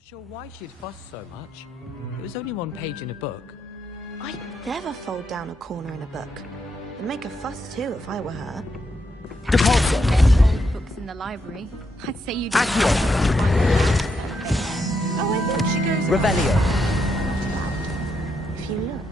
Not sure why she'd fuss so much. It was only one page in a book. I'd never fold down a corner in a book. I'd make a fuss too if I were her. Depulso! Many old books in the library. I'd say you do. Accio! Oh, I think she goes... Revelio! If you look.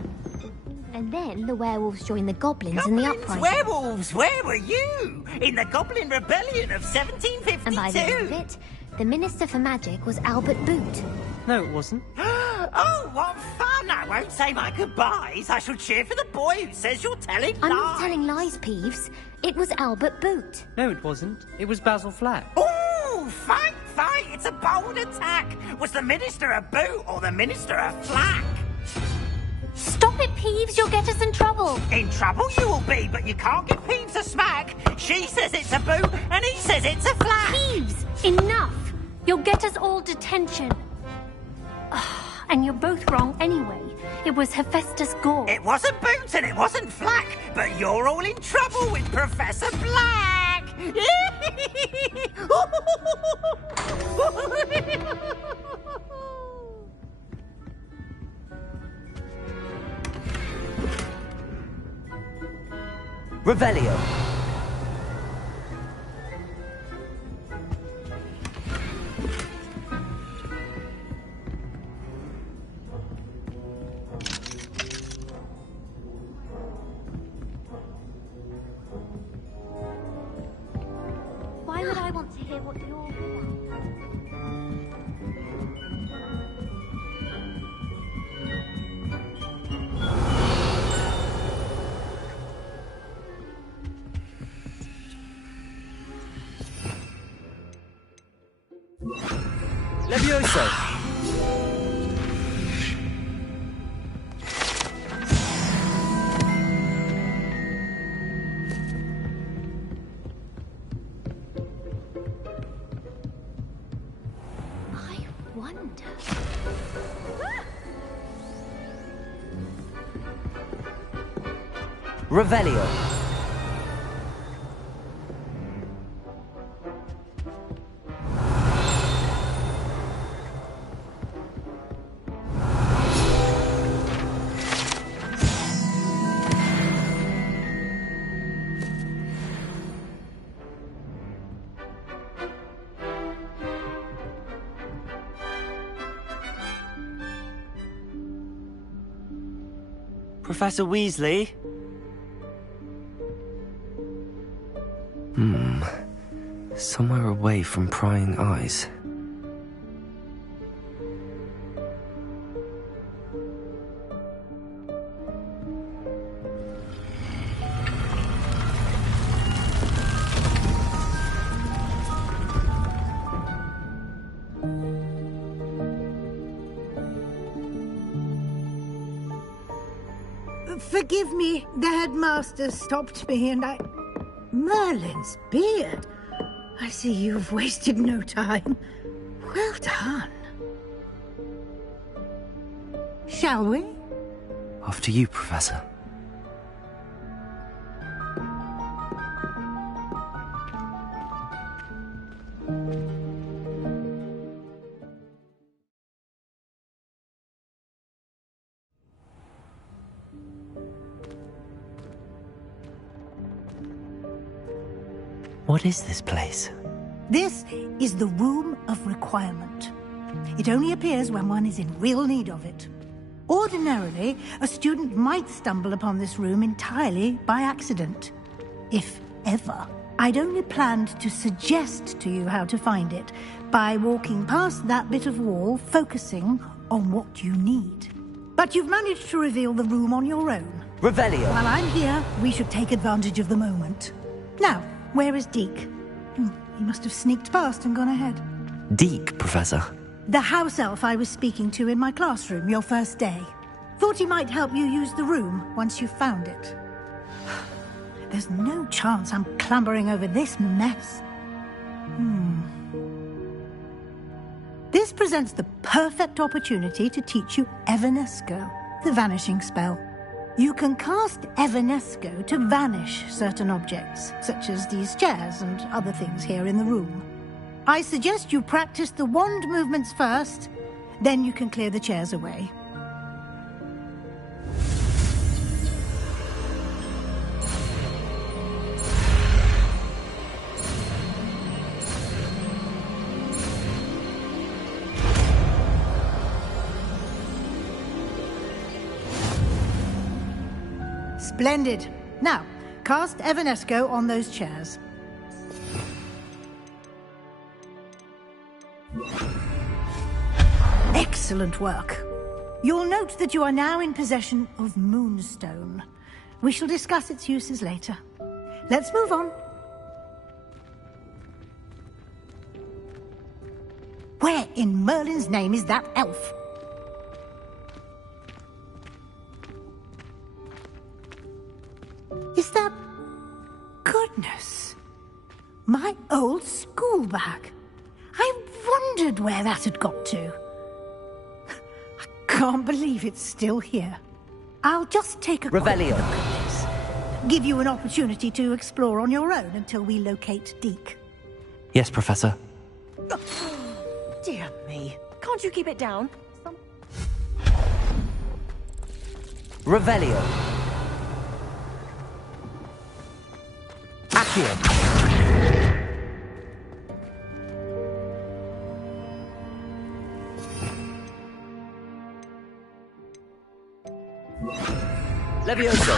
And then the werewolves join the goblins in the uprising. Werewolves, where were you? In the Goblin Rebellion of 1752? And by the end of it, the Minister for Magic was Albert Boot. No, it wasn't. Oh, what fun! I won't say my goodbyes. I shall cheer for the boy who says you're telling lies. I'm not telling lies, Peeves. It was Albert Boot. No, it wasn't. It was Basil Flack. Ooh, fight, fight! It's a bold attack. Was the Minister a boot or the Minister a flack? Stop it, Peeves. You'll get us in trouble. In trouble you will be, but you can't give Peeves a smack. She says it's a boot, and he says it's a flack. Peeves, enough. You'll get us all detention. And you're both wrong anyway. It was Hephaestus Gore. It wasn't boot and it wasn't flack, but you're all in trouble with Professor Black. Revelio! Why would I want to hear what you're about? Levioso! I wonder. Revelio! Professor Weasley? Somewhere away from prying eyes. Forgive me, the headmaster stopped me and I... Merlin's beard. I see you've wasted no time. Well done. Shall we? After you, Professor. What is this place? This is the Room of Requirement. It only appears when one is in real need of it. Ordinarily, a student might stumble upon this room entirely by accident. If ever. I'd only planned to suggest to you how to find it by walking past that bit of wall, focusing on what you need. But you've managed to reveal the room on your own. Revelio! While I'm here, we should take advantage of the moment. Now, where is Deke? He must have sneaked past and gone ahead. Deke, Professor. The house elf I was speaking to in my classroom your first day. Thought he might help you use the room once you found it. There's no chance I'm clambering over this mess. This presents the perfect opportunity to teach you Evanesco, the vanishing spell. You can cast Evanesco to vanish certain objects, such as these chairs and other things here in the room. I suggest you practice the wand movements first, Then you can clear the chairs away. Splendid. Now, cast Evanesco on those chairs. Excellent work. You'll note that you are now in possession of Moonstone. We shall discuss its uses later. Let's move on. Where in Merlin's name is that elf? Is that... Goodness. My old school bag. I wondered where that had got to. I can't believe it's still here. I'll just take a quick look Revelio. at this. Give you an opportunity to explore on your own until we locate Deke. Yes, Professor. Dear me. Can't you keep it down? Revelio. Accio. Levioso.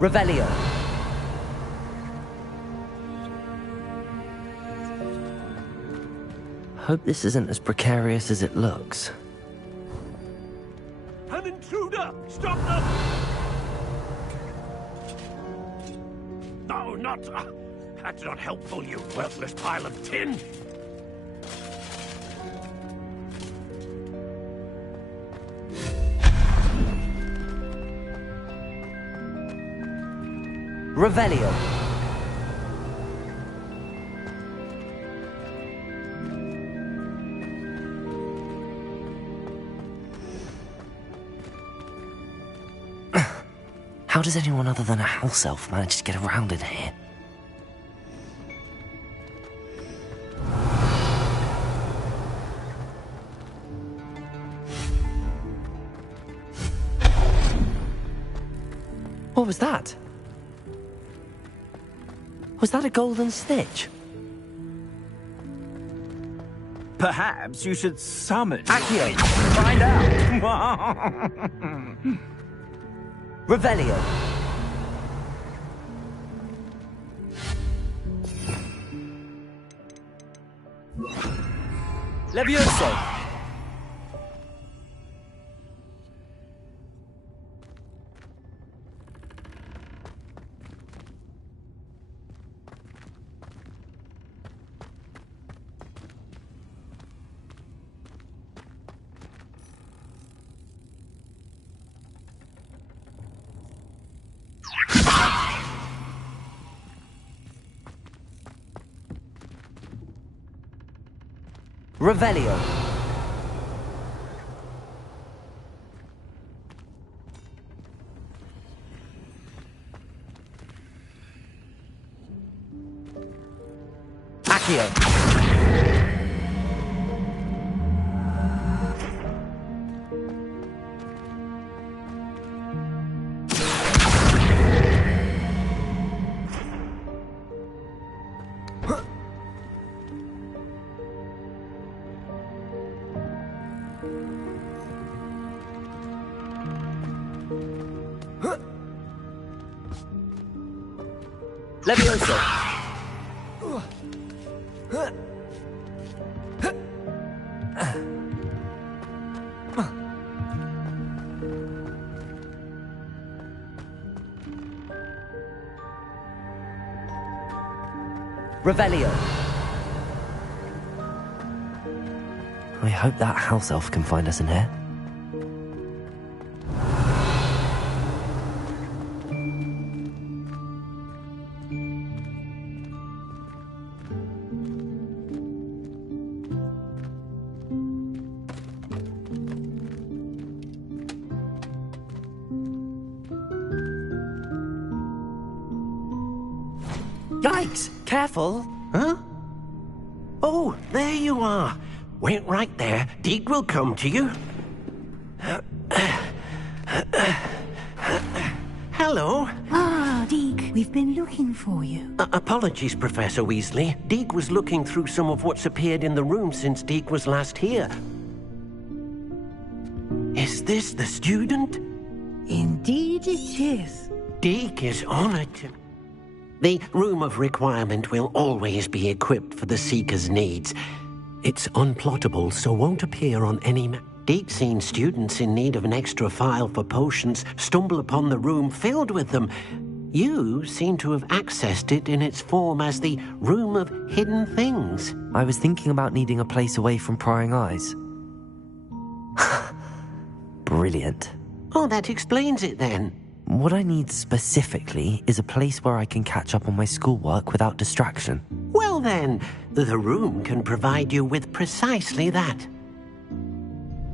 Revelio. Hope this isn't as precarious as it looks. An intruder! Stop them! No, not... that's not helpful, you worthless pile of tin! Revelio. How does anyone other than a house elf manage to get around in here? What was that? Was that a golden stitch? Perhaps you should summon Accio. Find out. Revelio. Levioso. Revelio. Accio. Levioso. Revelio. I hope that house elf can find us in here. Yikes! Careful! Huh? Oh, there you are. Wait right there. Deek will come to you. Hello. Ah, Deke, we've been looking for you. Apologies, Professor Weasley. Deek was looking through some of what's appeared in the room since Deek was last here. Is this the student? Indeed it is. Deek is honored to... The Room of Requirement will always be equipped for the Seeker's needs. It's unplottable, so won't appear on any map. Deek's seen students in need of an extra file for potions stumble upon the room filled with them. You seem to have accessed it in its form as the Room of Hidden Things. I was thinking about needing a place away from prying eyes. Brilliant. Oh, that explains it then. What I need specifically is a place where I can catch up on my schoolwork without distraction. Well then, the room can provide you with precisely that.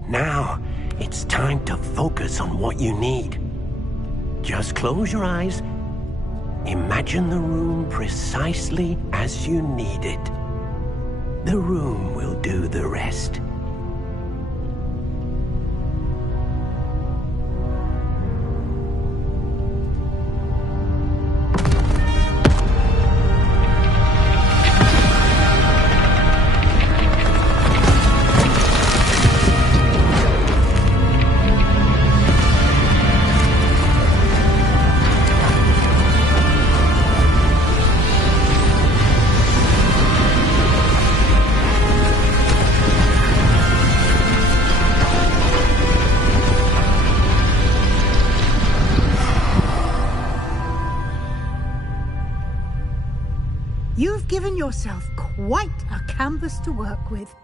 Now, it's time to focus on what you need. Just close your eyes. Imagine the room precisely as you need it. The room will do the rest. You've given yourself quite a canvas to work with.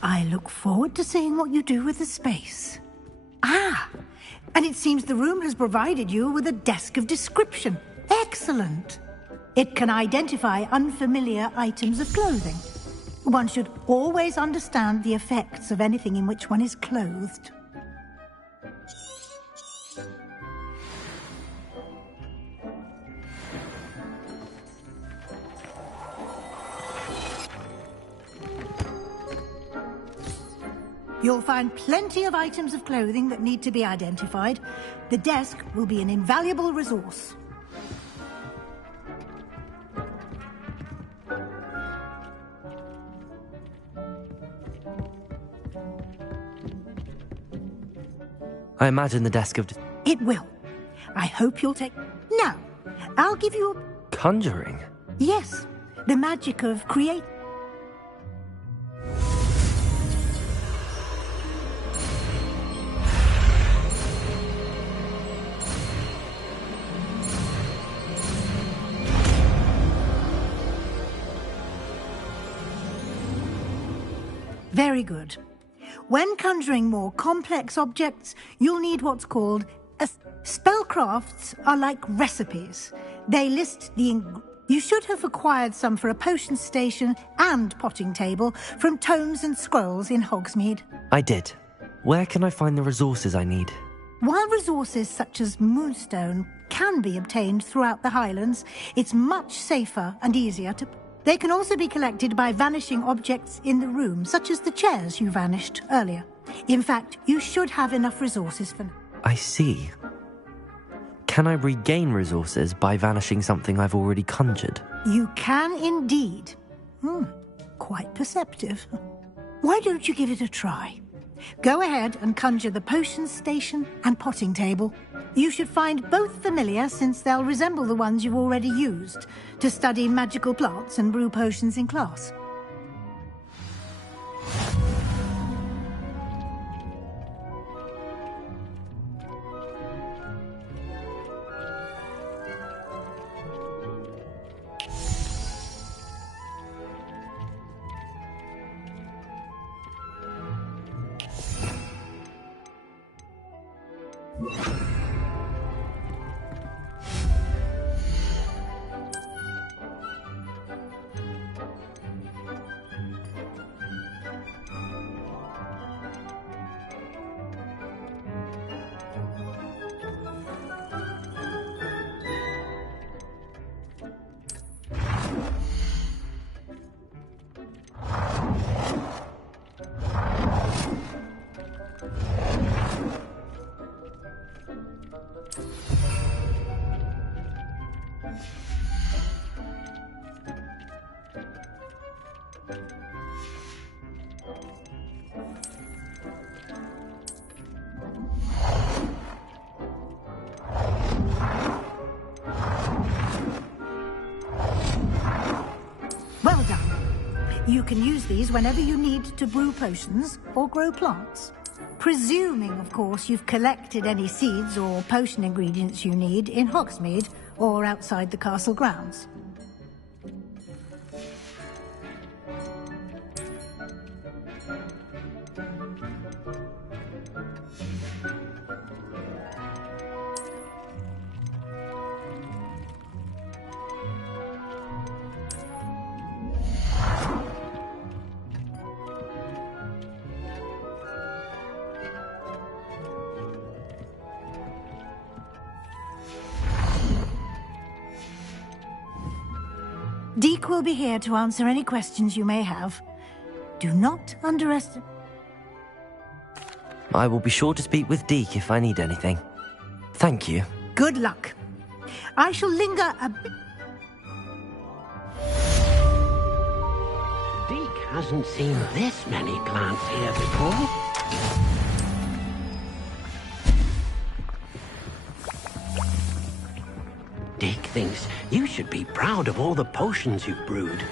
I look forward to seeing what you do with the space. Ah, and it seems the room has provided you with a desk of description. Excellent. It can identify unfamiliar items of clothing. One should always understand the effects of anything in which one is clothed. You'll find plenty of items of clothing that need to be identified. The desk will be an invaluable resource. I imagine the desk of... It will. I hope you'll take... Now, I'll give you a... Conjuring? Yes, the magic of create... Very good. When conjuring more complex objects, you'll need what's called a... Spellcrafts are like recipes. They list the... You should have acquired some for a potion station and potting table from tomes and scrolls in Hogsmeade. I did. Where can I find the resources I need? While resources such as Moonstone can be obtained throughout the Highlands, it's much safer and easier to... They can also be collected by vanishing objects in the room, such as the chairs you vanished earlier. In fact, you should have enough resources for now. I see. Can I regain resources by vanishing something I've already conjured? You can indeed. Quite perceptive. Why don't you give it a try? Go ahead and conjure the potion station and potting table. You should find both familiar, since they'll resemble the ones you've already used to study magical plants and brew potions in class. Well done. You can use these whenever you need to brew potions or grow plants. Presuming, of course, you've collected any seeds or potion ingredients you need in Hogsmeade or outside the castle grounds. Deke will be here to answer any questions you may have. Do not underestimate... I will be sure to speak with Deke if I need anything. Thank you. Good luck. I shall linger a bit... Deke hasn't seen this many plants here before. Deke thinks you should be proud of all the potions you've brewed.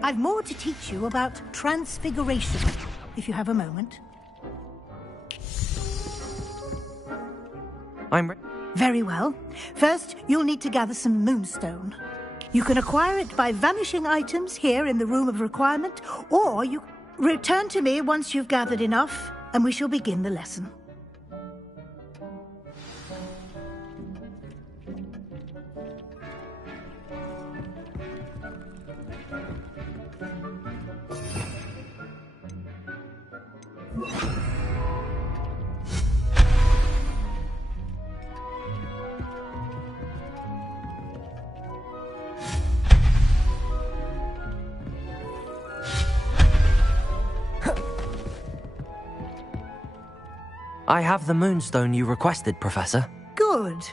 I've more to teach you about transfiguration, if you have a moment. I'm Very well. First, you'll need to gather some moonstone. You can acquire it by vanishing items here in the Room of Requirement, or you return to me once you've gathered enough, and we shall begin the lesson. I have the moonstone you requested, Professor. Good.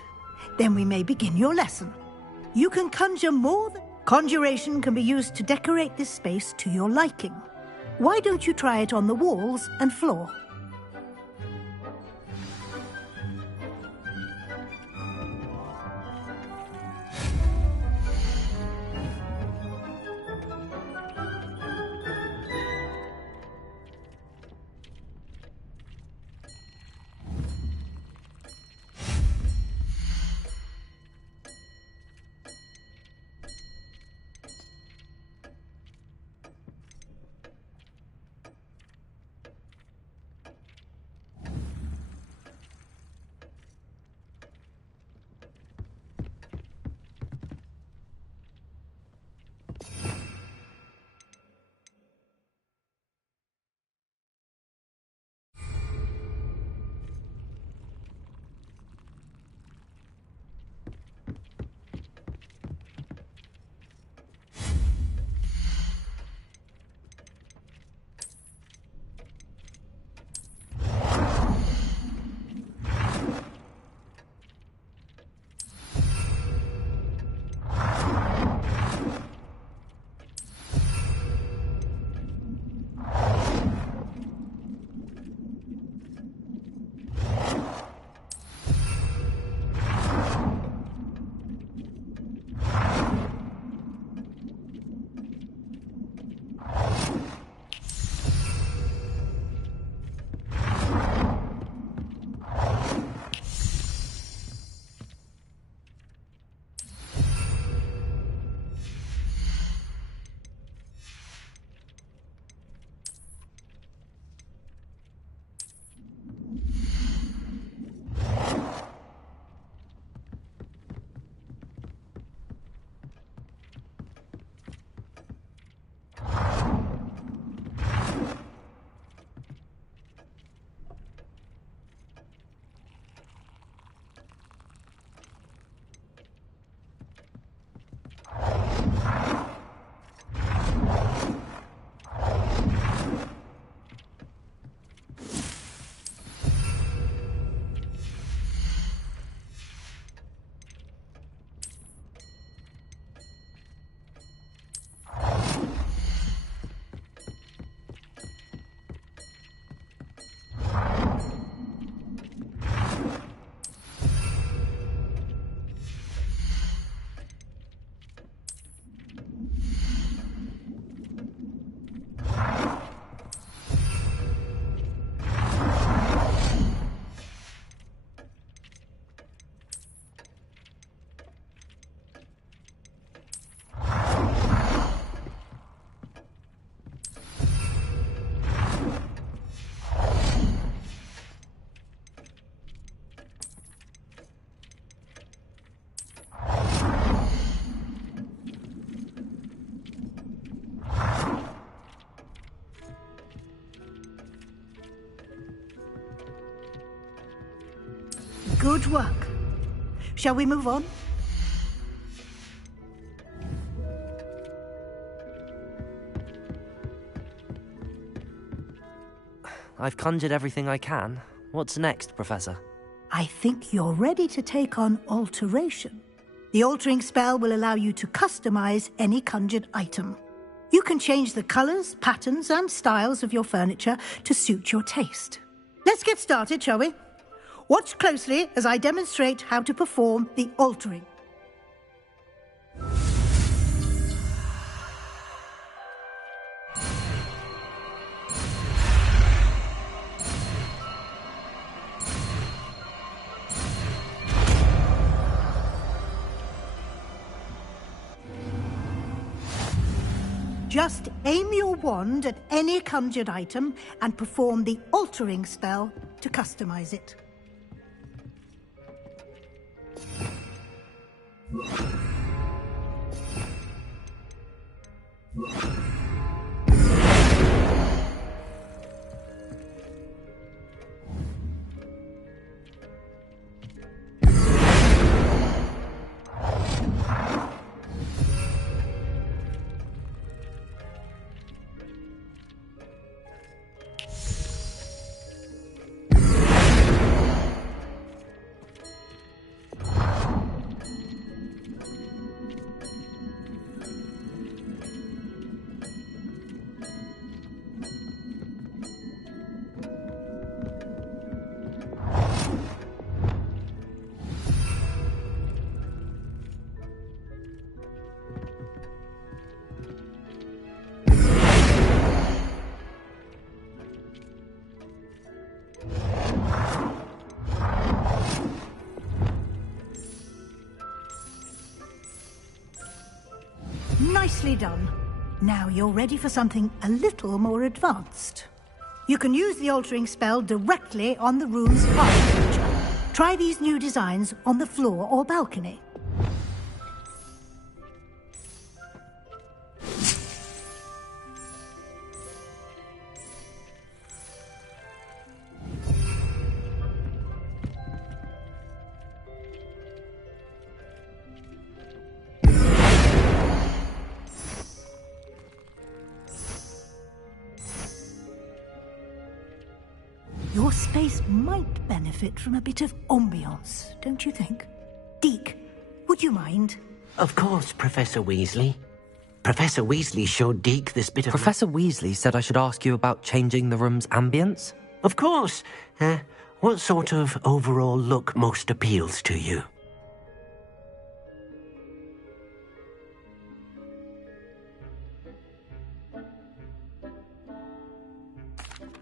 Then we may begin your lesson. You can conjure more than... Conjuration can be used to decorate this space to your liking. Why don't you try it on the walls and floor? Good work. Shall we move on? I've conjured everything I can. What's next, Professor? I think you're ready to take on alteration. The altering spell will allow you to customize any conjured item. You can change the colors, patterns, and styles of your furniture to suit your taste. Let's get started, shall we? Watch closely as I demonstrate how to perform the altering. Just aim your wand at any conjured item and perform the altering spell to customize it. Nicely done. Now you're ready for something a little more advanced. You can use the altering spell directly on the room's architecture. Try these new designs on the floor or balcony. Your space might benefit from a bit of ambiance, don't you think? Deke, would you mind? Of course, Professor Weasley. Professor Weasley showed Deke this bit of... Professor Weasley said I should ask you about changing the room's ambience? Of course. What sort of overall look most appeals to you?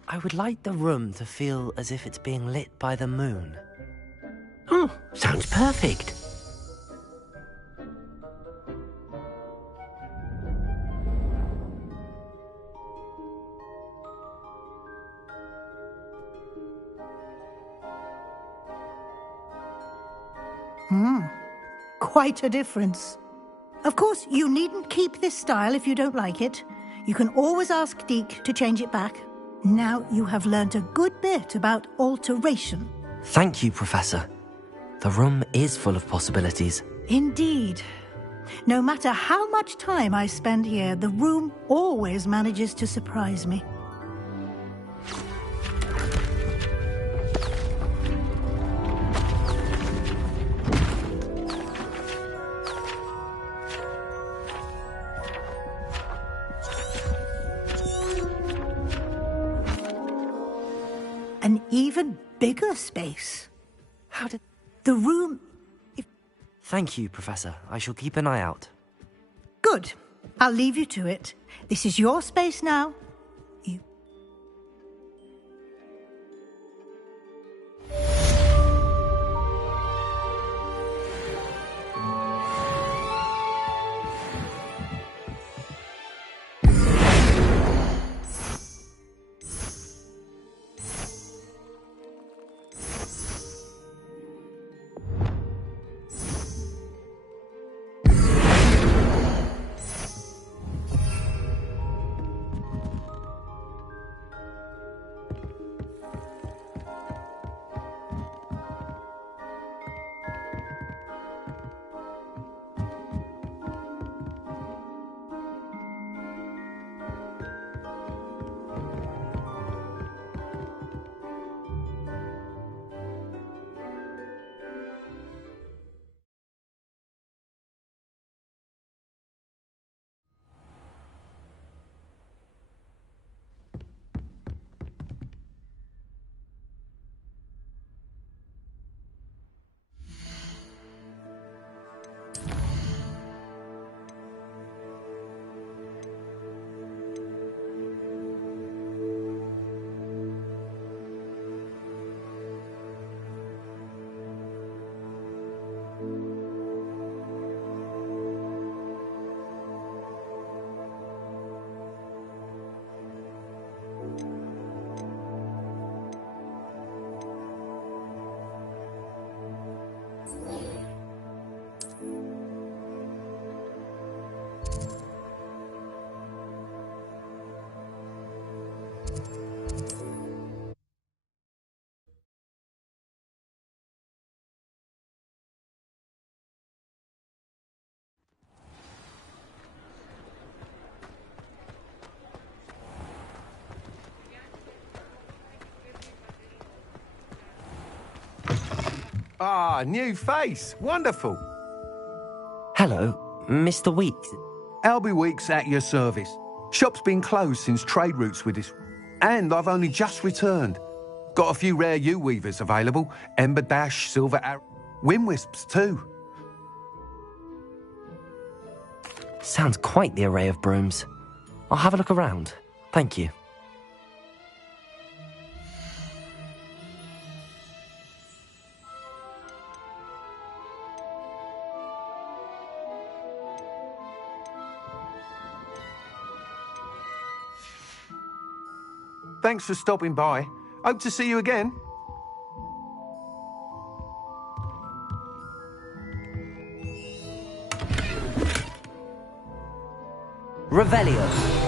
I would like the room to feel as if it's being lit by the moon. Oh, sounds perfect. Quite a difference. Of course, you needn't keep this style if you don't like it. You can always ask Deke to change it back. Now you have learnt a good bit about alteration. Thank you, Professor. The room is full of possibilities. Indeed. No matter how much time I spend here, the room always manages to surprise me. An even bigger space. How did... The room... Thank you, Professor. I shall keep an eye out. Good. I'll leave you to it. This is your space now. Ah, new face. Wonderful. Hello, Mr. Weeks. Albie Weeks at your service. Shop's been closed since trade routes with this, and I've only just returned. Got a few rare U-weavers available. Ember Dash, Silver Arrow, Wind Wisps too. Sounds quite the array of brooms. I'll have a look around. Thank you. Thanks for stopping by. Hope to see you again. Revelio.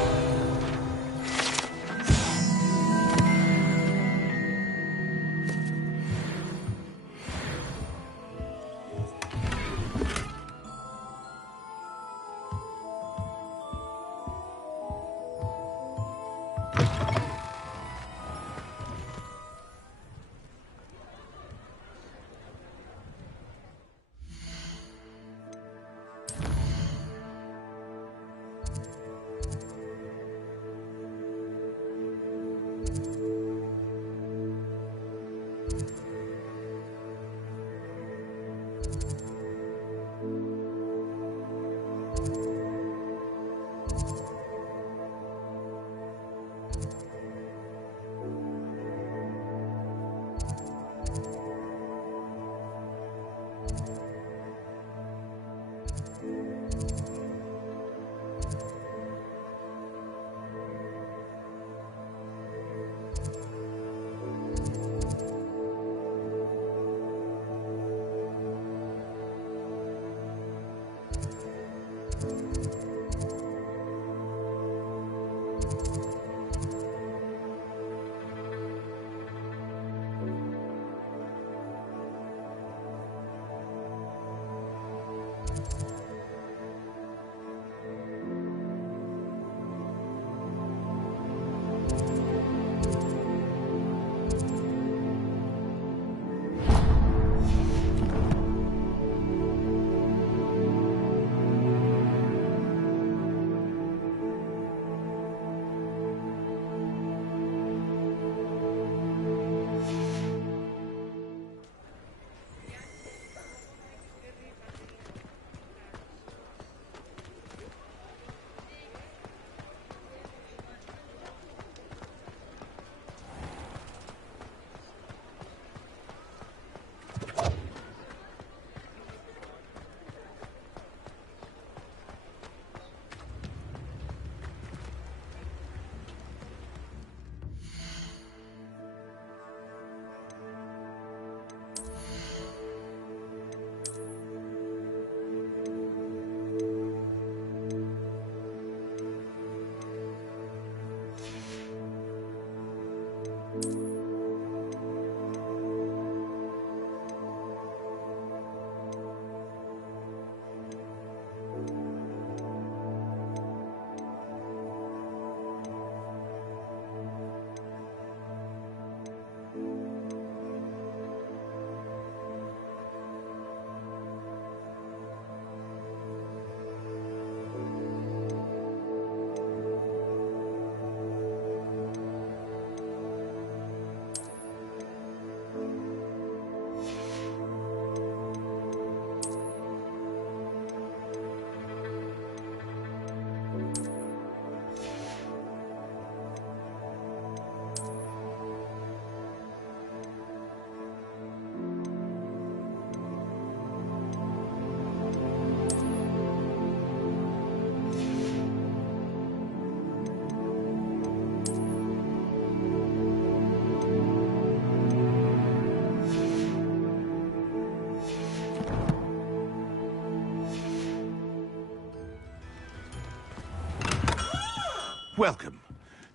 Welcome.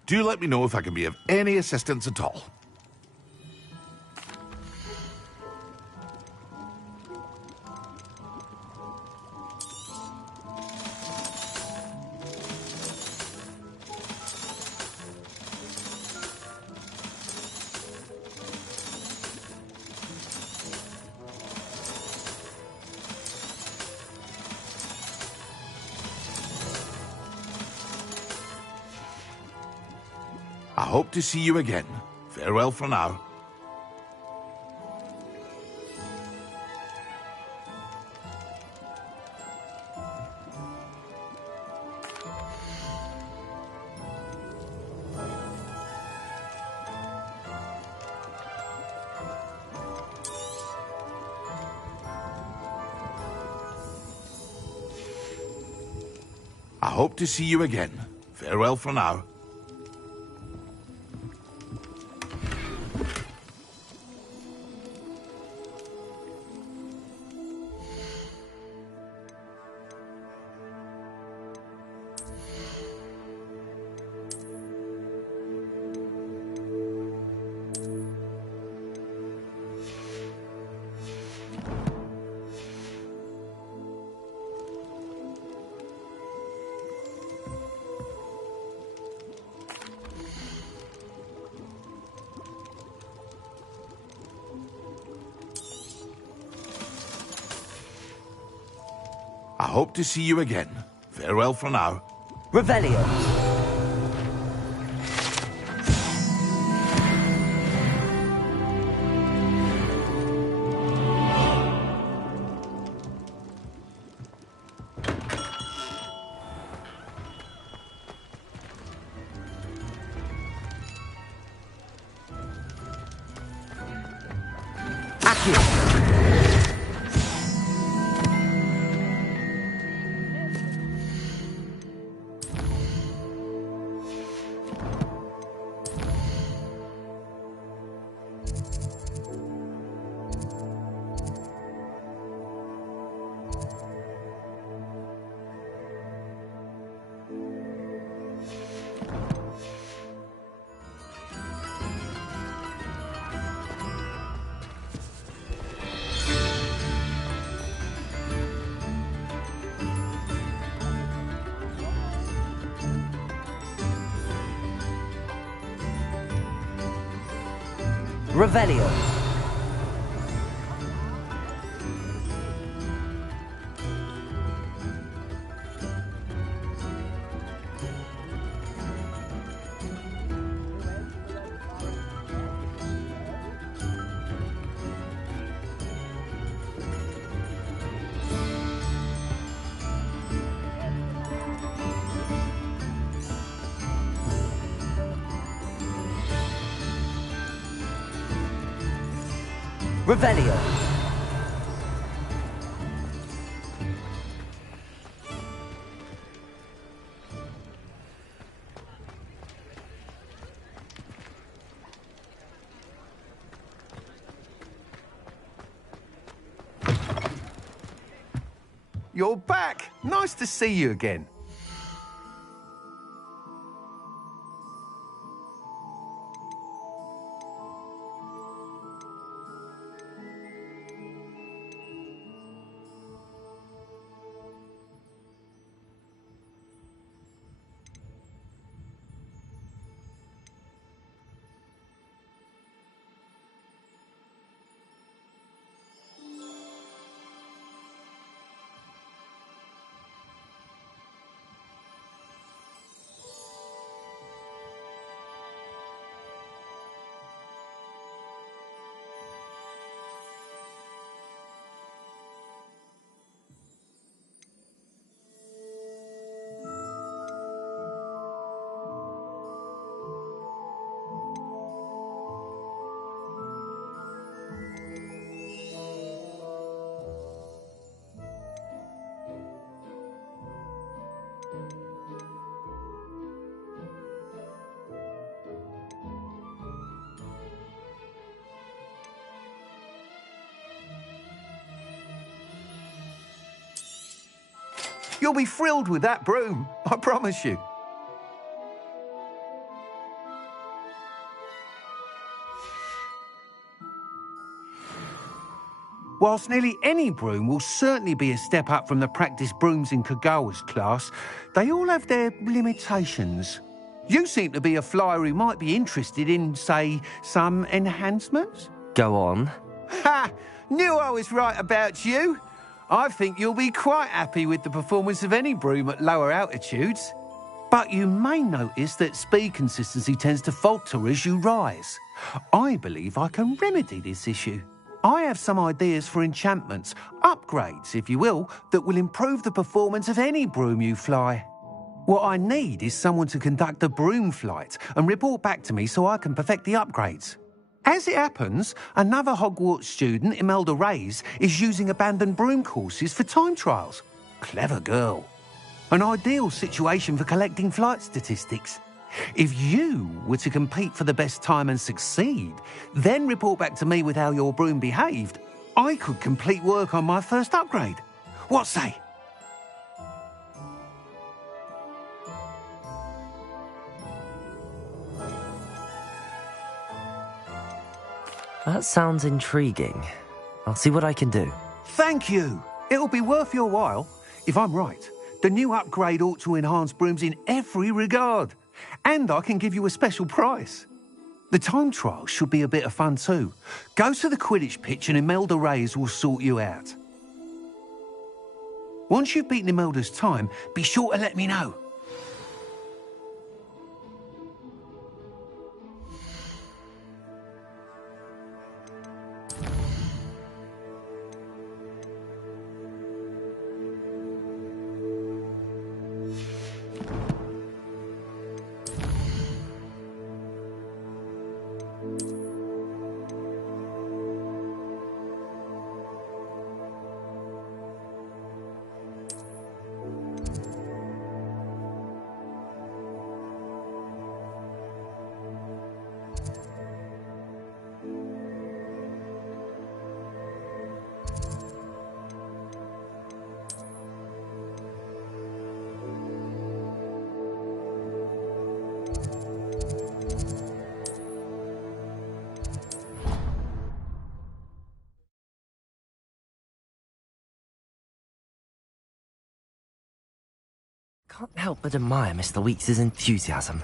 Do let me know if I can be of any assistance at all. I hope to see you again. Farewell for now. I hope to see you again. Farewell for now. I hope to see you again. Farewell for now. Revelio. Revelio. Revelio. You're back. Nice to see you again. You'll be thrilled with that broom, I promise you. Whilst nearly any broom will certainly be a step up from the practice brooms in Kagawa's class, they all have their limitations. You seem to be a flyer who might be interested in, say, some enhancements? Go on. Ha! Knew I was right about you. I think you'll be quite happy with the performance of any broom at lower altitudes. But you may notice that speed consistency tends to falter as you rise. I believe I can remedy this issue. I have some ideas for enchantments, upgrades, if you will, that will improve the performance of any broom you fly. What I need is someone to conduct a broom flight and report back to me so I can perfect the upgrades. As it happens, another Hogwarts student, Imelda Reyes, is using abandoned broom courses for time trials. Clever girl. An ideal situation for collecting flight statistics. If you were to compete for the best time and succeed, then report back to me with how your broom behaved, I could complete work on my first upgrade. What say? That sounds intriguing. I'll see what I can do. Thank you. It'll be worth your while. If I'm right, the new upgrade ought to enhance brooms in every regard. And I can give you a special price. The time trial should be a bit of fun too. Go to the Quidditch pitch and Imelda Reyes will sort you out. Once you've beaten Imelda's time, be sure to let me know. Can't help but admire Mr. Weeks' enthusiasm.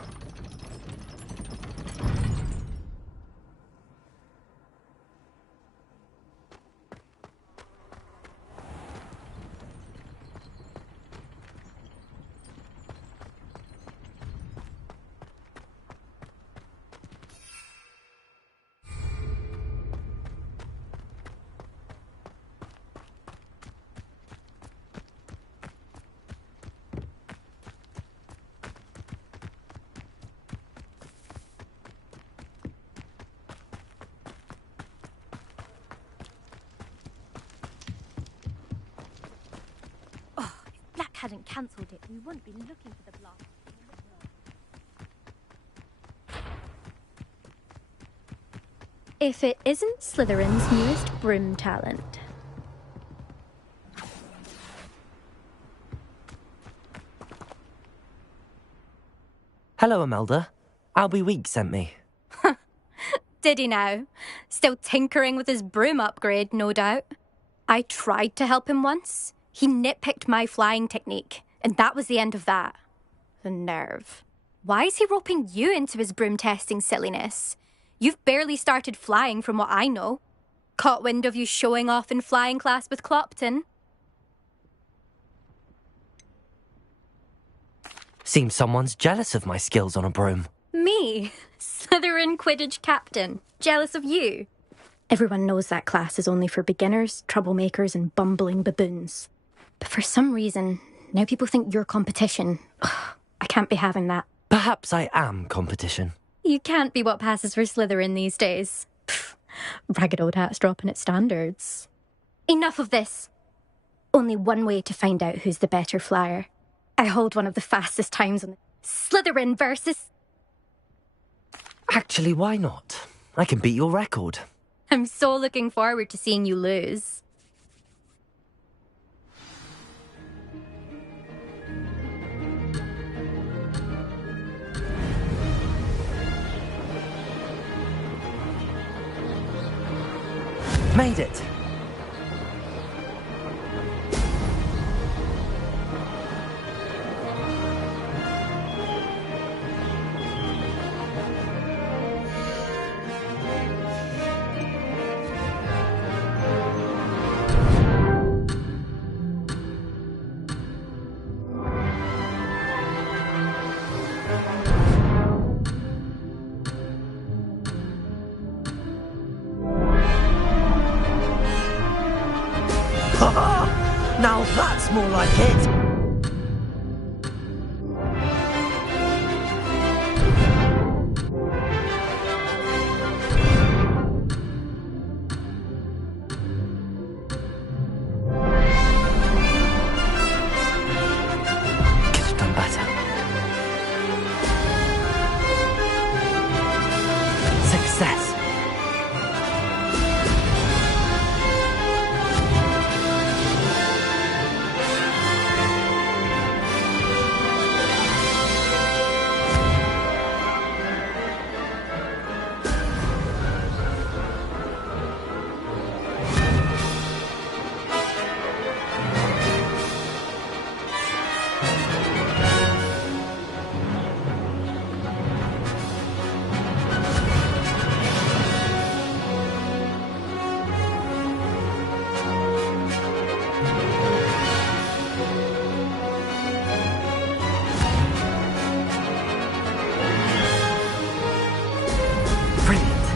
Hadn't cancelled it, we wouldn't be looking for the blast. If it isn't Slytherin's newest broom talent. Hello, Imelda. Albie Weeks sent me. Did he now? Still tinkering with his broom upgrade, no doubt. I tried to help him once. He nitpicked my flying technique, and that was the end of that. The nerve. Why is he roping you into his broom testing silliness? You've barely started flying from what I know. Caught wind of you showing off in flying class with Clopton. Seems someone's jealous of my skills on a broom. Me? Slytherin Quidditch captain. Jealous of you? Everyone knows that class is only for beginners, troublemakers, and bumbling baboons. But for some reason, now people think you're competition. Ugh, I can't be having that. Perhaps I am competition. You can't be what passes for Slytherin these days. Pfft, ragged old hat's dropping its standards. Enough of this. Only one way to find out who's the better flyer. I hold one of the fastest times on the Slytherin versus... Actually, why not? I can beat your record. I'm so looking forward to seeing you lose. Made it! That's more like it. Could have done better. Success. Brilliant.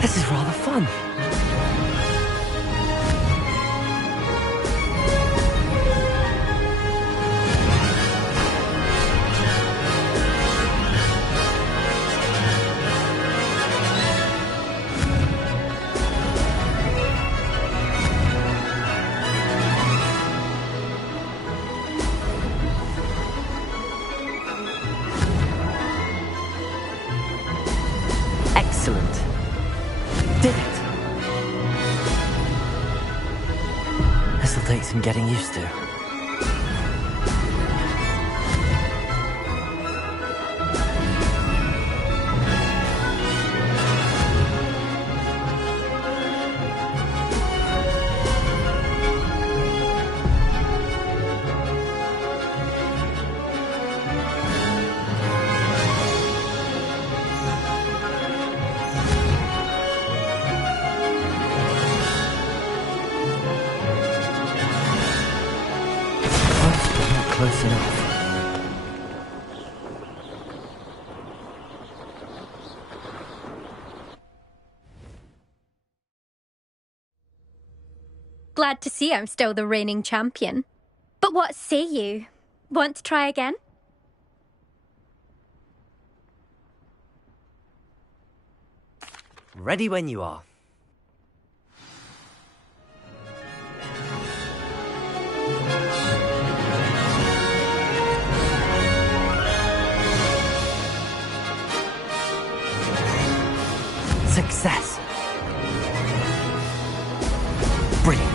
This is rather fun. Excellent. Did it. This'll take some getting used to. Close enough. Glad to see I'm still the reigning champion. But what say you? Want to try again? Ready when you are. Success. Brilliant.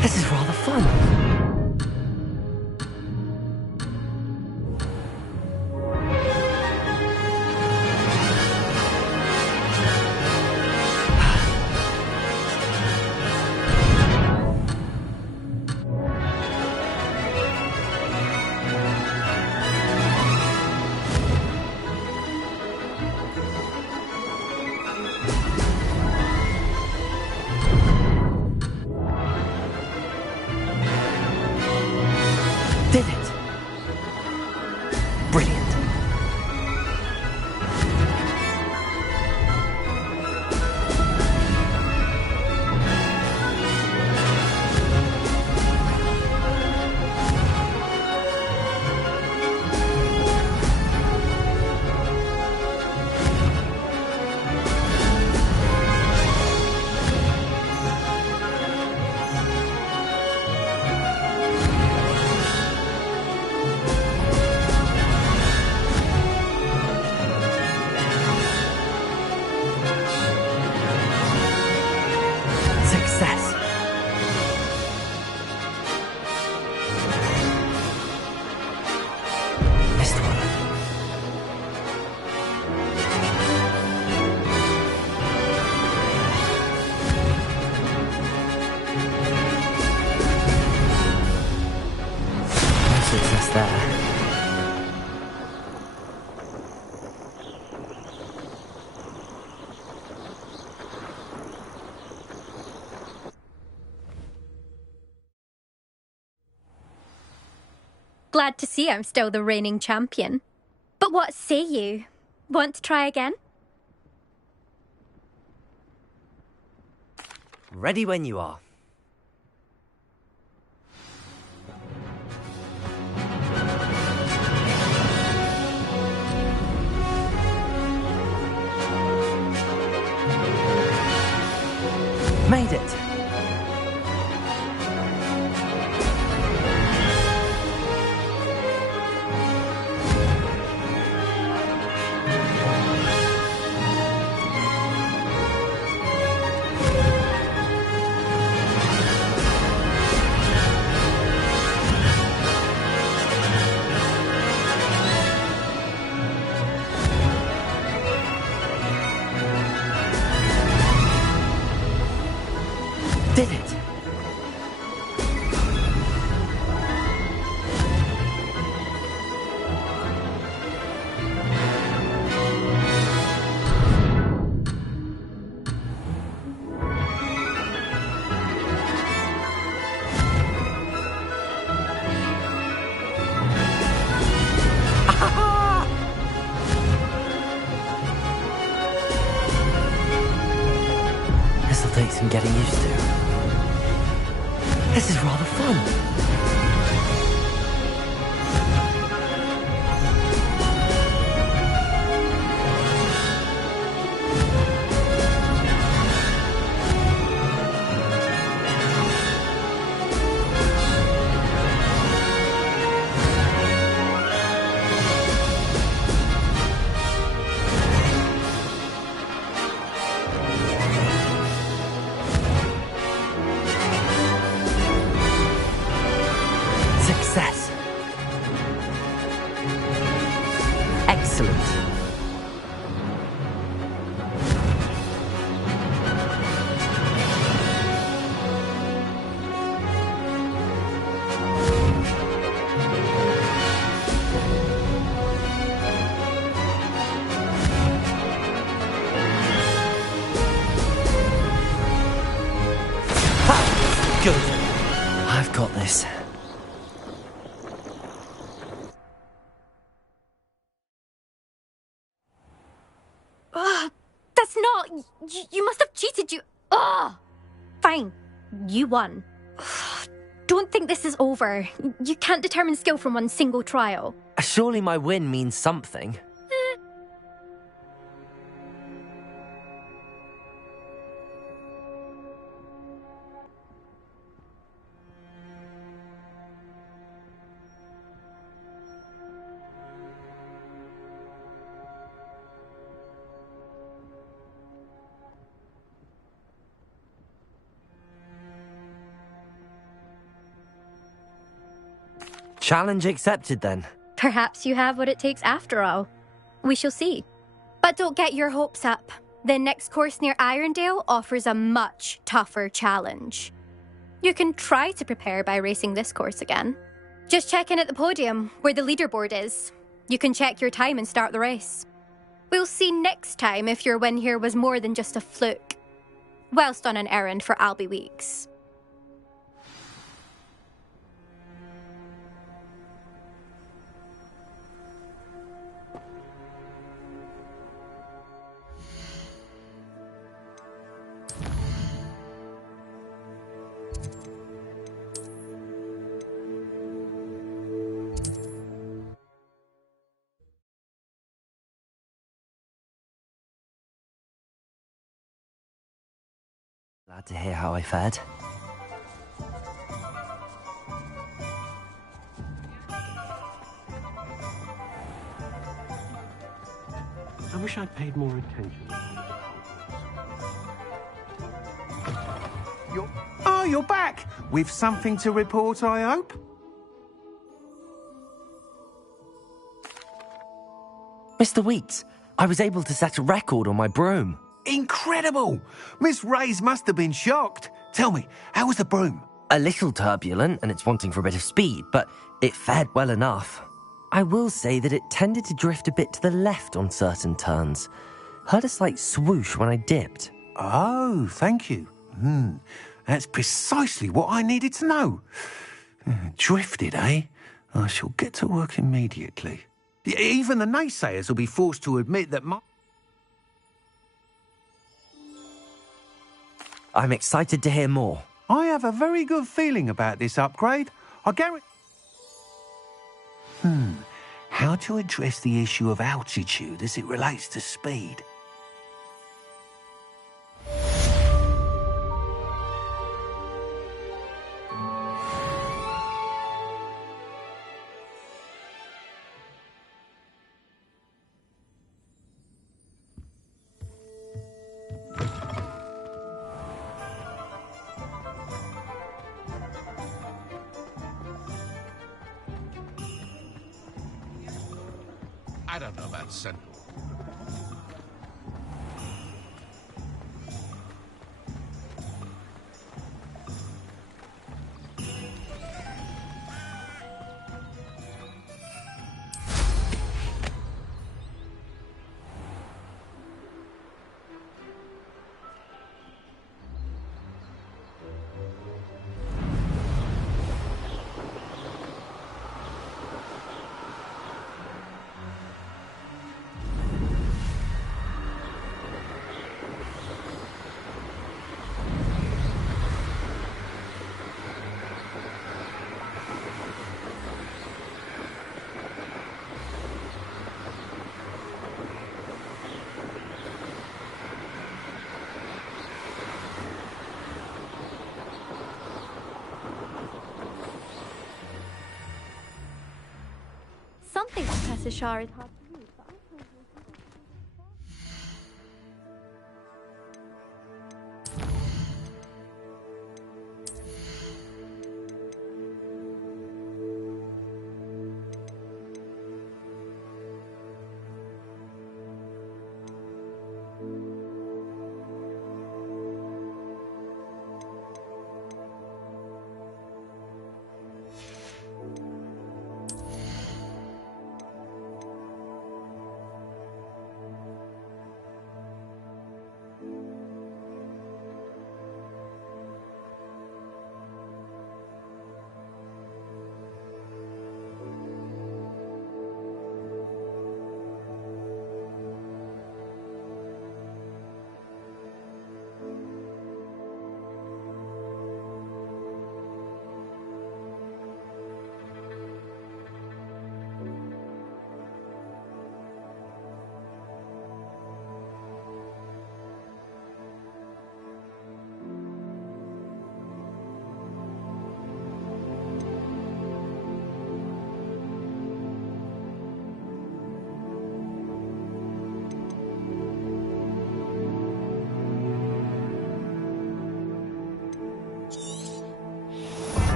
This is rather fun. Did it. Brilliant. Success. Missed one. Glad to see I'm still the reigning champion. But what say you? Want to try again? Ready when you are. Made it! Did it! This'll take some getting used to. This is rather fun. Success. Excellent. Ha! Good. I've got this. That's not... You must have cheated, you... Ugh! Fine. You won. Don't think this is over. You can't determine skill from one single trial. Surely my win means something. Challenge accepted, then. Perhaps you have what it takes after all. We shall see. But don't get your hopes up. The next course near Irondale offers a much tougher challenge. You can try to prepare by racing this course again. Just check in at the podium, where the leaderboard is. You can check your time and start the race. We'll see next time if your win here was more than just a fluke. Whilst on an errand for Albie Weeks. Glad to hear how I fared. I wish I'd paid more attention. You're back! With something to report, I hope? Mr. Weeks, I was able to set a record on my broom. Incredible! Miss Reyes must have been shocked. Tell me, how was the broom? A little turbulent, and it's wanting for a bit of speed, but it fared well enough. I will say that it tended to drift a bit to the left on certain turns. Heard a slight swoosh when I dipped. Oh, thank you. That's precisely what I needed to know. Drifted, eh? I shall get to work immediately. Even the naysayers will be forced to admit that my... I'm excited to hear more. I have a very good feeling about this upgrade. I guarantee... How to address the issue of altitude as it relates to speed? I don't know about Central. Something, Professor Shah, is hard to read, but I suppose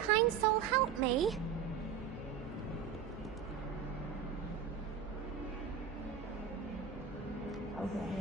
kind soul help me? Okay.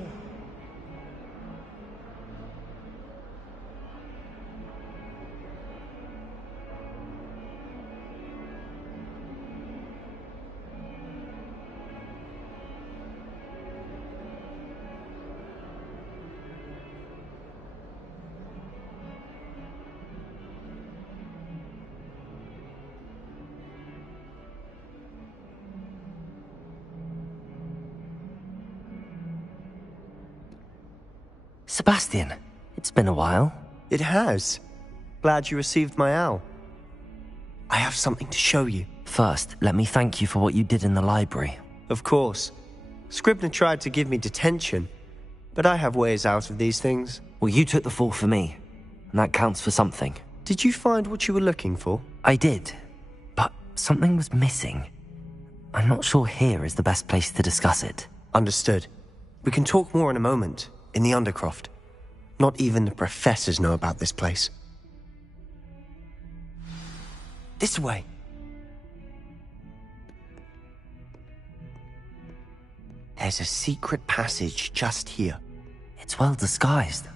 Sebastian, it's been a while. It has. Glad you received my owl. I have something to show you. First, let me thank you for what you did in the library. Of course. Scribner tried to give me detention, but I have ways out of these things. Well, you took the fall for me, and that counts for something. Did you find what you were looking for? I did, but something was missing. I'm not sure here is the best place to discuss it. Understood. We can talk more in a moment, in the Undercroft. Not even the professors know about this place. This way. There's a secret passage just here. It's well disguised.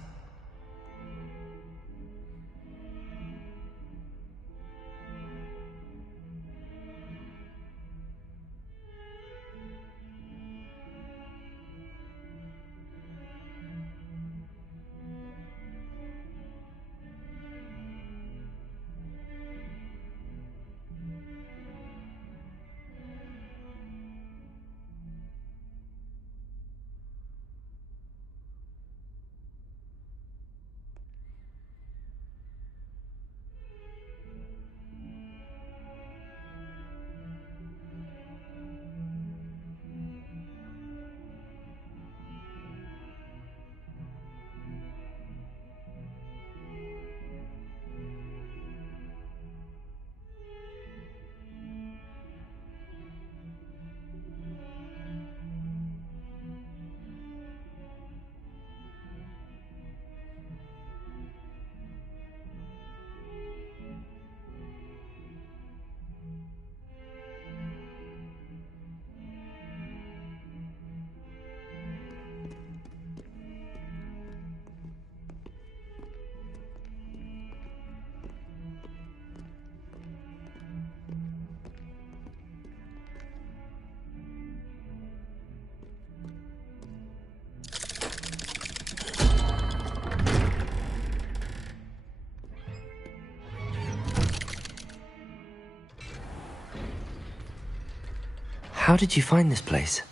How did you find this place?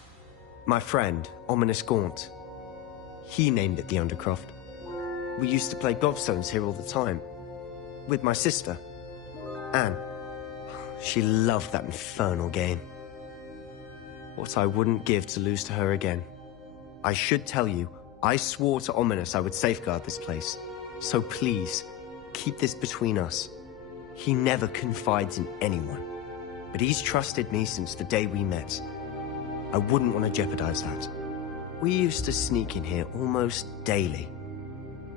My friend, Ominous Gaunt. He named it the Undercroft. We used to play gobstones here all the time. With my sister, Anne. She loved that infernal game. What I wouldn't give to lose to her again. I should tell you, I swore to Ominous I would safeguard this place. So please, keep this between us. He never confides in anyone. But he's trusted me since the day we met. I wouldn't want to jeopardize that. We used to sneak in here almost daily.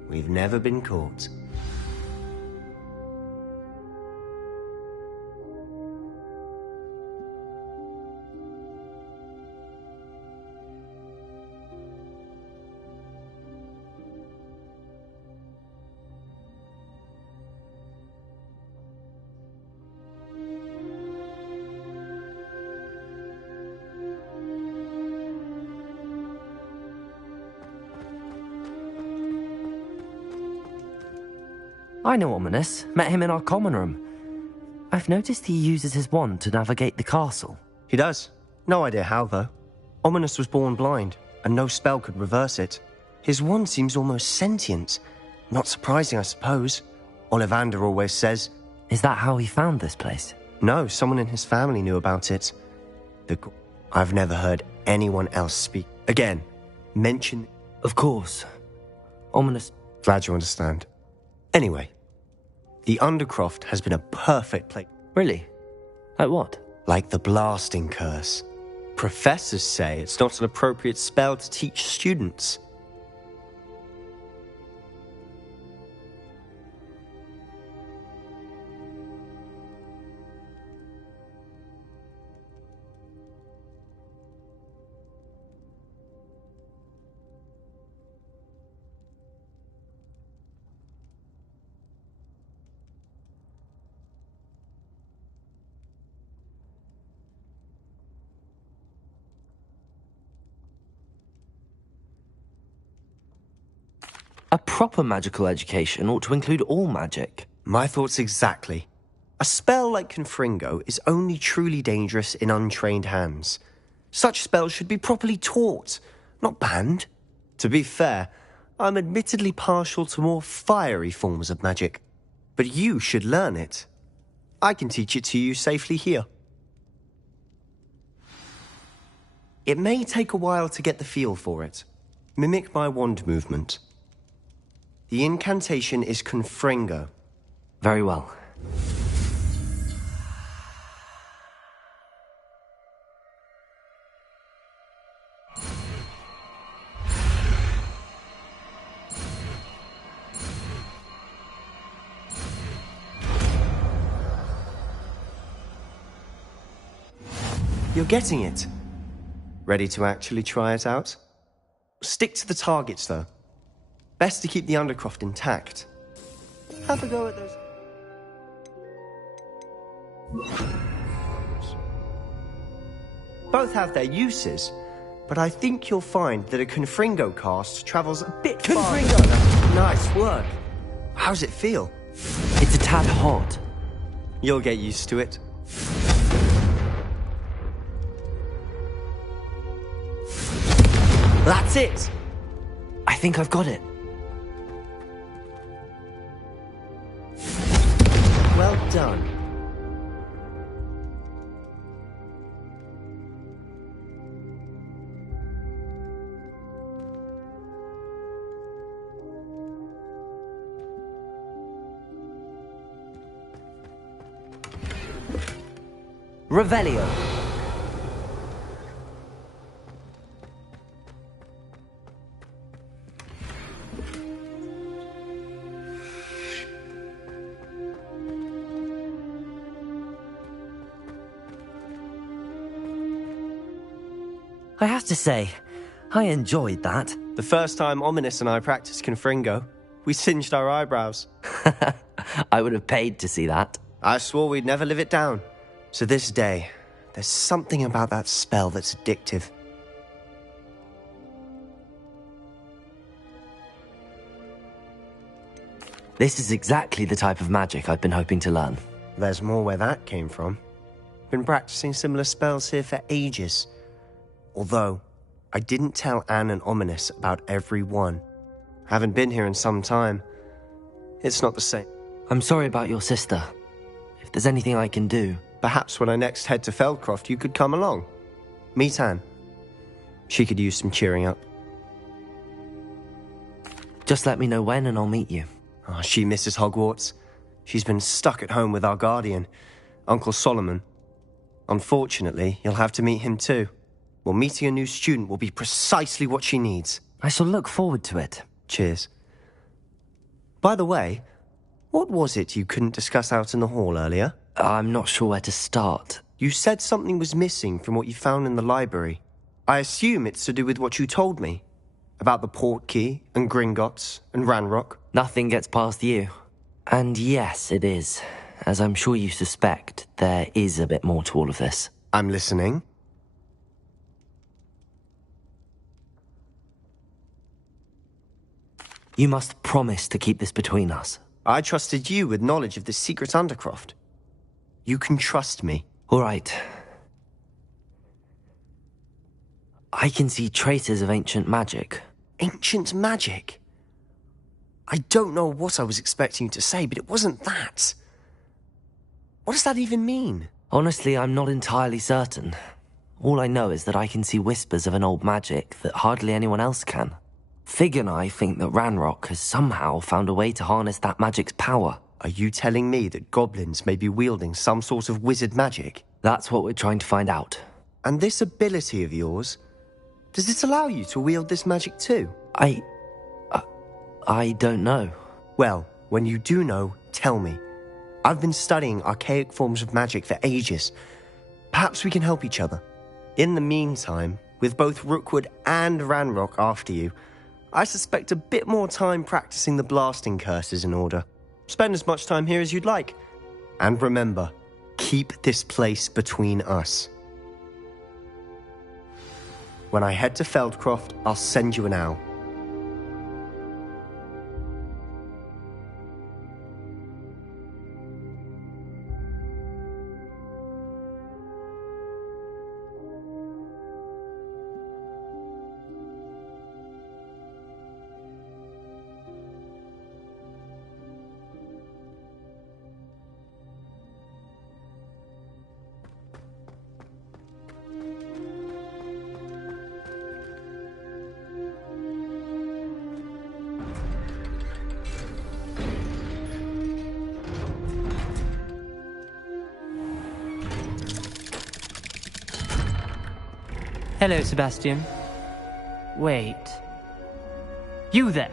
We've never been caught. I know Ominous. Met him in our common room. I've noticed he uses his wand to navigate the castle. He does. No idea how, though. Ominous was born blind, and no spell could reverse it. His wand seems almost sentient. Not surprising, I suppose. Ollivander always says. Is that how he found this place? No, someone in his family knew about it. I've never heard anyone else speak. Again, mention... Of course. Ominous... Glad you understand. Anyway, the Undercroft has been a perfect place. Really? Like what? Like the blasting curse. Professors say it's not an appropriate spell to teach students. A proper magical education ought to include all magic. My thoughts exactly. A spell like Confringo is only truly dangerous in untrained hands. Such spells should be properly taught, not banned. To be fair, I'm admittedly partial to more fiery forms of magic. But you should learn it. I can teach it to you safely here. It may take a while to get the feel for it. Mimic my wand movement. The incantation is Confringo. Very well. You're getting it. Ready to actually try it out? Stick to the targets, though. Best to keep the Undercroft intact. Have a go at those. Both have their uses, but I think you'll find that a Confringo cast travels a bit farther. Nice work. How's it feel? It's a tad hot. You'll get used to it. That's it! I think I've got it. Well done. Revelio. I have to say, I enjoyed that. The first time Ominous and I practiced Confringo, we singed our eyebrows. I would have paid to see that. I swore we'd never live it down. So this day, there's something about that spell that's addictive. This is exactly the type of magic I've been hoping to learn. There's more where that came from. Been practicing similar spells here for ages. Although, I didn't tell Anne and Ominous about every one. Haven't been here in some time. It's not the same. I'm sorry about your sister. If there's anything I can do... Perhaps when I next head to Feldcroft, you could come along. Meet Anne. She could use some cheering up. Just let me know when and I'll meet you. Oh, she misses Hogwarts. She's been stuck at home with our guardian, Uncle Solomon. Unfortunately, you'll have to meet him too. Well, meeting a new student will be precisely what she needs. I shall look forward to it. Cheers. By the way, what was it you couldn't discuss out in the hall earlier? I'm not sure where to start. You said something was missing from what you found in the library. I assume it's to do with what you told me. About the Portkey, and Gringotts, and Ranrock. Nothing gets past you. And yes, it is. As I'm sure you suspect, there is a bit more to all of this. I'm listening. You must promise to keep this between us. I trusted you with knowledge of the secret Undercroft. You can trust me. All right. I can see traces of ancient magic. Ancient magic? I don't know what I was expecting you to say, but it wasn't that. What does that even mean? Honestly, I'm not entirely certain. All I know is that I can see whispers of an old magic that hardly anyone else can. Fig and I think that Ranrock has somehow found a way to harness that magic's power. Are you telling me that goblins may be wielding some sort of wizard magic? That's what we're trying to find out. And this ability of yours, does it allow you to wield this magic too? I don't know. Well, when you do know, tell me. I've been studying archaic forms of magic for ages. Perhaps we can help each other. In the meantime, with both Rookwood and Ranrock after you, I suspect a bit more time practicing the blasting curse is in order. Spend as much time here as you'd like. And remember, keep this place between us. When I head to Feldcroft, I'll send you an owl. Hello, Sebastian. Wait. You there?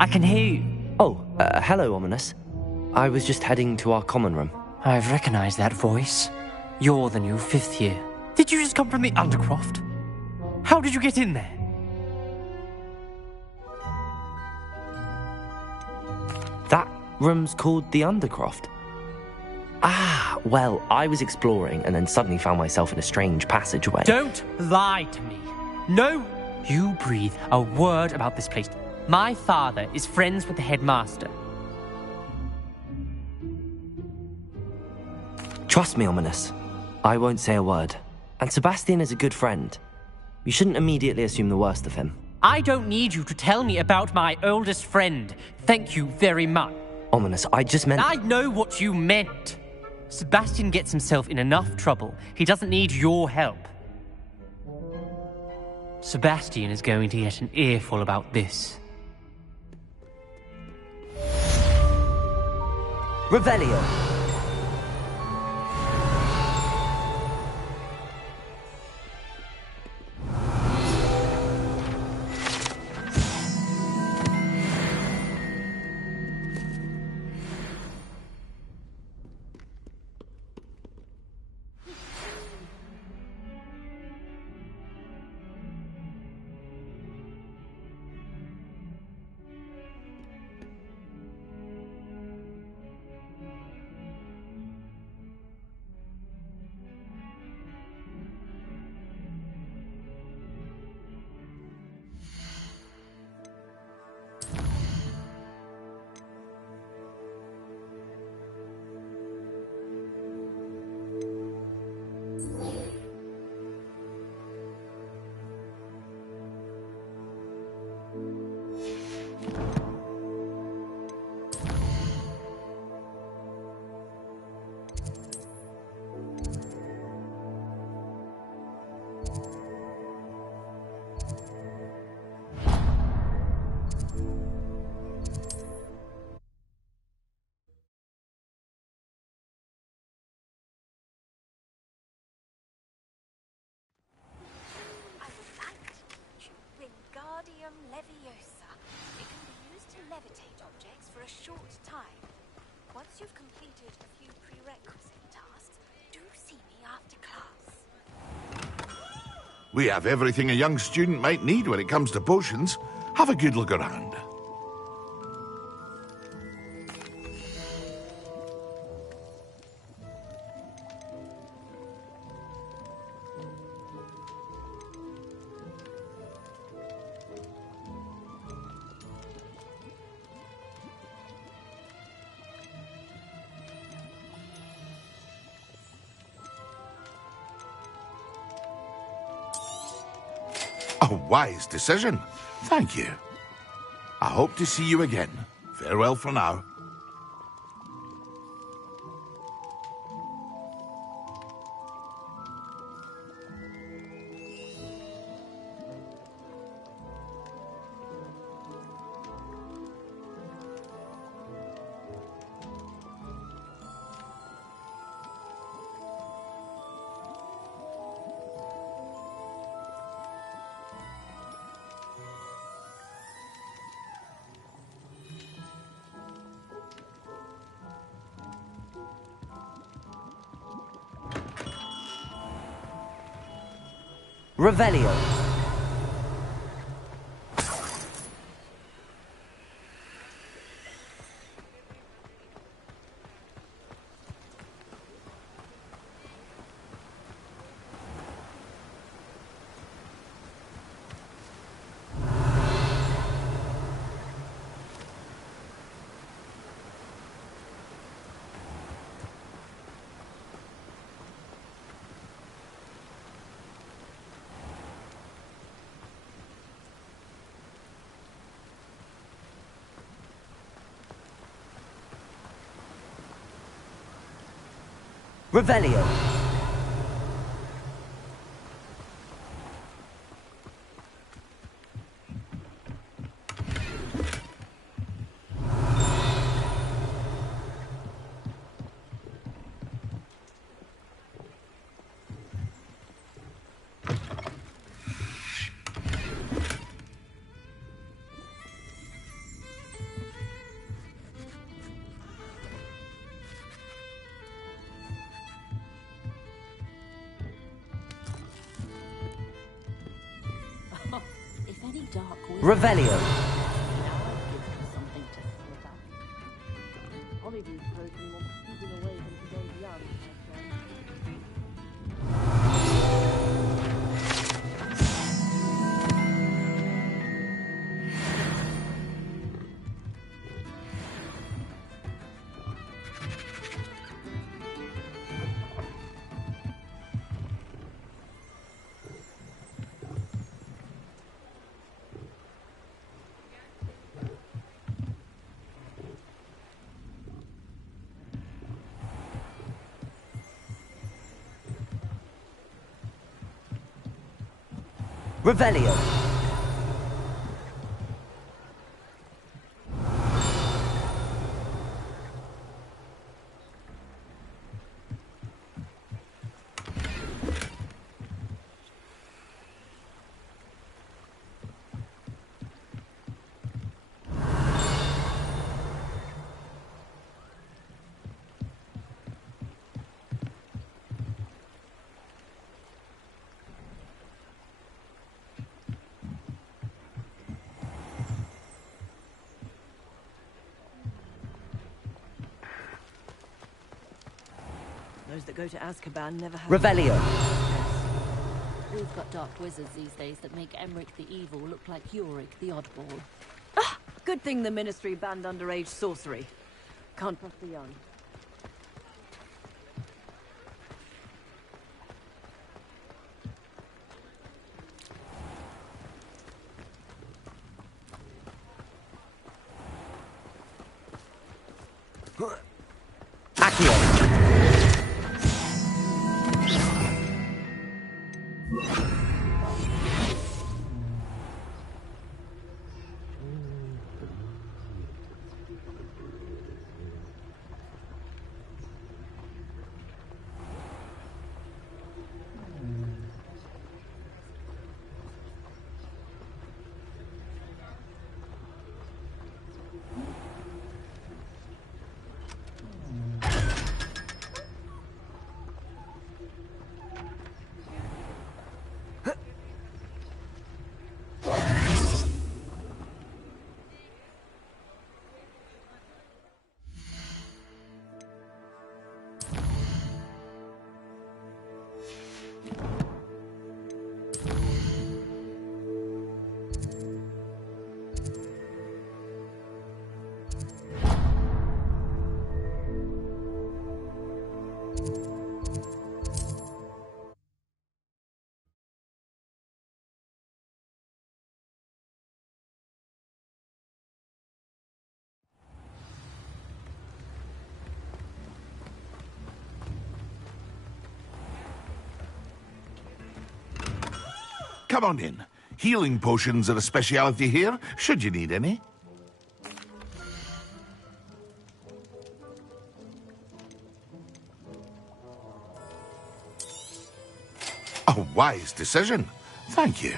I can hear you. Oh, hello, Ominous. I was just heading to our common room. I've recognized that voice. You're the new 5th year. Did you just come from the Undercroft? How did you get in there? That room's called the Undercroft. Ah, well, I was exploring and then suddenly found myself in a strange passageway. Don't lie to me. No, you breathe a word about this place. My father is friends with the headmaster. Trust me, Ominous. I won't say a word. And Sebastian is a good friend. You shouldn't immediately assume the worst of him. I don't need you to tell me about my oldest friend. Thank you very much. Ominous, I just meant... I know what you meant. Sebastian gets himself in enough trouble. He doesn't need your help. Sebastian is going to get an earful about this. Revelio. Wingardium Leviosa. It can be used to levitate objects for a short time. Once you've completed a few prerequisite tasks, do see me after class. We have everything a young student might need when it comes to potions. Have a good look around. A wise decision. Thank you. I hope to see you again. Farewell for now. Revelio. Revelio. dark wizard. Revelio. Now I've given you something to sniff at. Hollywood person wants keeping away from today's young, my friend. Revelio. Those that go to Azkaban never have... Revelio. We've got dark wizards these days that make Emmerich the Evil look like Yorick the Oddball. Ah, good thing the Ministry banned underage sorcery. Can't trust the young. Accio. Come on in. Healing potions are a speciality here, should you need any. A wise decision. Thank you.